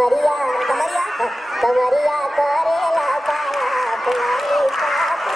कमरिया कमरिया कमरिया करेला पाला पुरानी पाप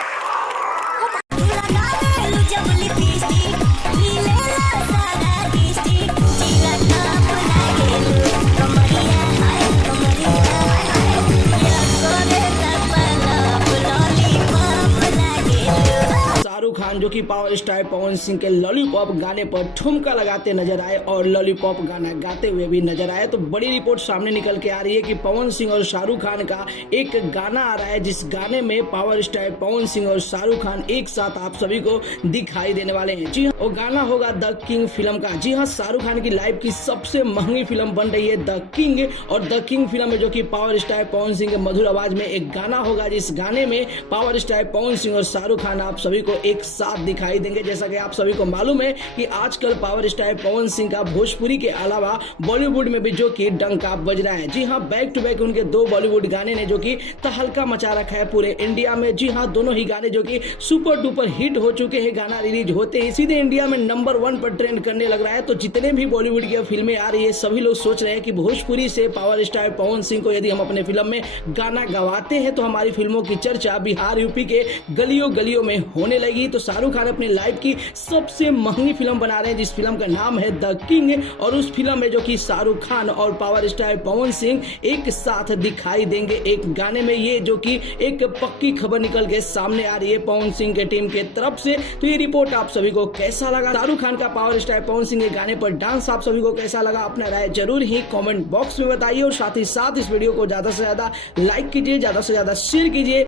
शाहरुख खान जो कि पावर स्टार पवन सिंह के लॉलीपॉप गाने पर ठुमका लगाते नजर आए और लॉलीपॉप गाना गाते हुए भी नजर आए, तो बड़ी रिपोर्ट सामने निकल के आ रही है कि पवन सिंह और शाहरुख खान का एक गाना आ रहा है, जिस गाने में पावर स्टार पवन सिंह और शाहरुख खान एक साथ आप सभी को दिखाई देने वाले हैं। जी हाँ, वो गाना होगा द किंग फिल्म का। जी हाँ, शाहरुख खान की लाइफ की सबसे महंगी फिल्म बन रही है द किंग, और द किंग फिल्म में जो कि पावर स्टार पवन सिंह के मधुर आवाज में एक गाना होगा, जिस गाने में पावर स्टार पवन सिंह और शाहरुख खान आप सभी को एक साथ दिखाई देंगे। जैसा कि आप सभी को मालूम है कि आजकल पावर स्टार पवन सिंह का भोजपुरी के अलावा बॉलीवुड में भी जो कि डंका बज रहा है। जी हाँ, बैक टू बैक उनके दो बॉलीवुड गाने ने जो कि तहलका मचा रखा है पूरे इंडिया में। जी हाँ, दोनों ही गाने जो कि सुपर डुपर हिट हो चुके हैं, गाना रिलीज होते ही सीधे इंडिया में नंबर 1 पर ट्रेंड करने लग रहा है। तो जितने भी बॉलीवुड की फिल्में आ रही है, सभी लोग सोच रहे हैं कि भोजपुरी से पावर स्टार पवन सिंह को यदि हम अपने फिल्म में गाना गवाते हैं तो हमारी फिल्मों की चर्चा बिहार यूपी के गलियों गलियों में होने लगी। तो शाहरुख खान अपनी लाइफ की सबसे महंगी फिल्म बना रहे हैं, जिस फिल्म का नाम है द किंग, और उस फिल्म में जो कि शाहरुख खान और पावर स्टार पवन सिंह एक साथ दिखाई देंगे एक गाने में। ये जो कि एक पक्की खबर निकल के सामने आ रही है पवन सिंह के टीम के तरफ से। तो ये रिपोर्ट आप सभी को कैसा लगा? शाहरुख खान का पावर स्टार पवन सिंह के गाने पर डांस आप सभी को कैसा लगा? अपना राय जरूर ही कमेंट बॉक्स में बताइए, और साथ ही साथ इस वीडियो को ज्यादा से ज्यादा लाइक कीजिए, ज्यादा से ज्यादा शेयर कीजिए।